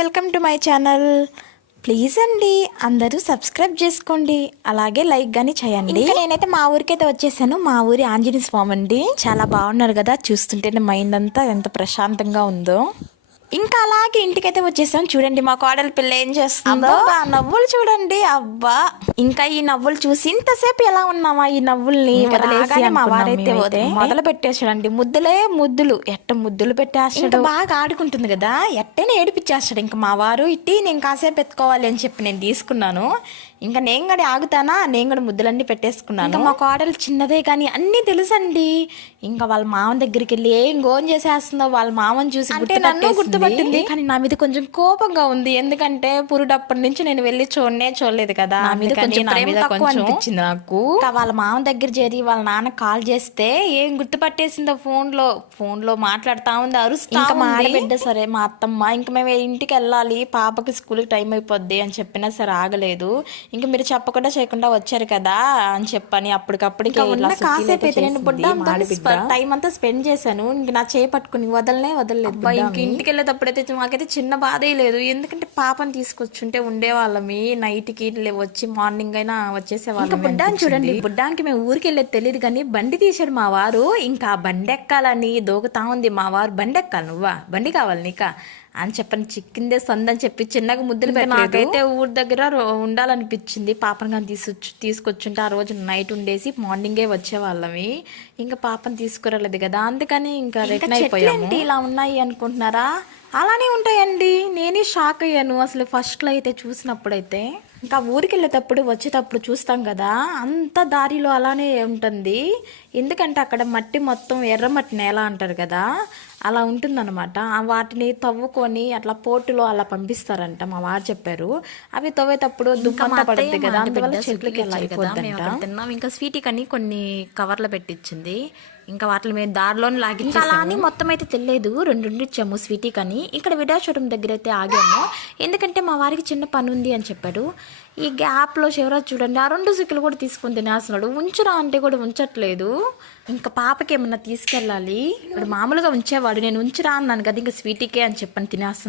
Welcome to my channel. Please అండి అందరూ subscribe చేసుకోండి, అలాగే లైక్ కానీ చేయండి. ఇంకా నేనైతే మా ఊరికైతే వచ్చేసాను. మా ఊరి ఆంజనేయ స్వామి అండి. చాలా బాగున్నారు కదా, చూస్తుంటేనే మైండ్ అంతా ఎంత ప్రశాంతంగా ఉందో. ఇంకా అలాగే ఇంటికైతే వచ్చేసాం. చూడండి మా కోడలి పిల్ల ఏం చేస్తుందో. నవ్వులు చూడండి, అబ్బా. ఇంకా ఈ నవ్వులు చూసి ఇంతసేపు ఎలా ఉన్నామా ఈ నవ్వుల్ని వదిలేసి మా వారైతే మొదలు పెట్టేసాడండి. ముద్దులు ఎట్ట ముద్దులు పెట్టేస్తాడు. బాగా ఆడుకుంటుంది కదా, ఎట్టైనా ఏడిపించేస్తాడు. ఇంకా మా వారు ఇట్టి నేను కాసేపు ఎత్తుకోవాలి అని చెప్పి నేను తీసుకున్నాను. ఇంకా నేను కూడా ఆగుతానా, నేను కూడా ముద్దులన్నీ పెట్టేసుకున్నాను. ఇంకా మా కోడలు చిన్నదే కానీ అన్నీ తెలుసండి. ఇంకా వాళ్ళ మామ దగ్గరికి వెళ్ళి ఏం గోన్ చేసేస్తుందో వాళ్ళ మామని చూసి గుర్తుపట్టింది. కానీ నా మీద కొంచెం కోపంగా ఉంది, ఎందుకంటే పురుడప్పటి నుంచి నేను వెళ్ళి చూడలేదు కదా. నా మీద కొంచెం తక్కువ అనిపించింది నాకు. వాళ్ళ మామ దగ్గర చేరి వాళ్ళ నాన్న కాల్ చేస్తే ఏం గుర్తుపట్టేసిందో ఫోన్ లో మాట్లాడుతా ఉంది, అరుస్తా. మా ఆడబిడ్డ సరే మా అత్తమ్మ ఇంకా మేము ఇంటికి వెళ్ళాలి, పాపకి స్కూల్కి టైం అయిపోద్ది అని చెప్పినా సరే ఆగలేదు. ఇంకా మీరు చెప్పకుండా చేయకుండా వచ్చారు కదా అని చెప్పని అప్పటికప్పుడు కాసేపు అయితే నేను టైం అంతా స్పెండ్ చేశాను. ఇంక నా చేయి పట్టుకుని వదలలేదు. ఇంక ఇంటికి వెళ్ళేటప్పుడైతే మాకైతే చిన్న బాధే లేదు, ఎందుకంటే పాపని తీసుకొచ్చుంటే ఉండేవాళ్ళమి. నైట్కి వచ్చి మార్నింగ్ అయినా వచ్చేసేవాళ్ళం. బుడ్డాన్ని చూడండి, బుడ్డానికి మేము ఊరికి వెళ్ళేది తెలియదు కానీ బండి తీసాడు మా వారు. ఇంకా బండి ఎక్కాలని దూకుతా ఉంది మా వారు. బండి ఎక్కాలి, నువ్వా బండి కావాలి నీకా అని చెప్పని చిక్కిందే సొందని చెప్పి చిన్నగా ముద్దులు పెట్టి నాకైతే ఊరి దగ్గర ఉండాలనిపించింది. పాపను కానీ తీసుకొచ్చుంటే ఆ రోజు నైట్ ఉండేసి మార్నింగే వచ్చేవాళ్ళమి. ఇంకా పాపను తీసుకురాలేదు కదా, అందుకని ఇంకా రిటర్న్ అయిపోయాము. ఇలా ఉన్నాయి అనుకుంటున్నారా? అలానే ఉంటాయండి. నేనే షాక్ అయ్యాను అసలు ఫస్ట్లో అయితే చూసినప్పుడైతే. ఇంకా ఊరికి వెళ్ళేటప్పుడు వచ్చేటప్పుడు చూస్తాం కదా, అంత దారిలో అలానే ఉంటుంది. ఎందుకంటే అక్కడ మట్టి మొత్తం ఎర్రమట్టి నేల అంటారు కదా, అలా ఉంటుందన్నమాట. వాటిని తవ్వుకొని అట్లా పోర్టులో అలా పంపిస్తారంట, మా వారు చెప్పారు. అవి తవ్వేటప్పుడు దుఃఖంతా పడుతుంది కదా, అందువల్ల చెట్లకి అలా అయిపోతుందంట. ఇంకా స్వీటీ కని కొన్ని కవర్లు పెట్టించింది. ఇంకా వాటిని మేము దారిలోనే లాగి అలా అని మొత్తం అయితే తెలియదు, రెండు ఇచ్చాము స్వీటీ కని. ఇక్కడ విడాచూడం దగ్గర అయితే ఆగాము, ఎందుకంటే మా వారికి చిన్న పని ఉంది అని చెప్పాడు. ఈ గ్యాప్లో శివరాజ్ చూడండి ఆ 2 సిక్కులు కూడా తీసుకొని తినేస్తున్నాడు. ఉంచురా అంటే కూడా ఉంచట్లేదు. ఇంకా పాపకి ఏమన్నా తీసుకెళ్ళాలి, ఇప్పుడు మామూలుగా ఉంచేవాడు, నేను ఉంచురా అన్నాను కదా, ఇంకా స్వీటీకే అని చెప్పని తినేస్తున్నాడు.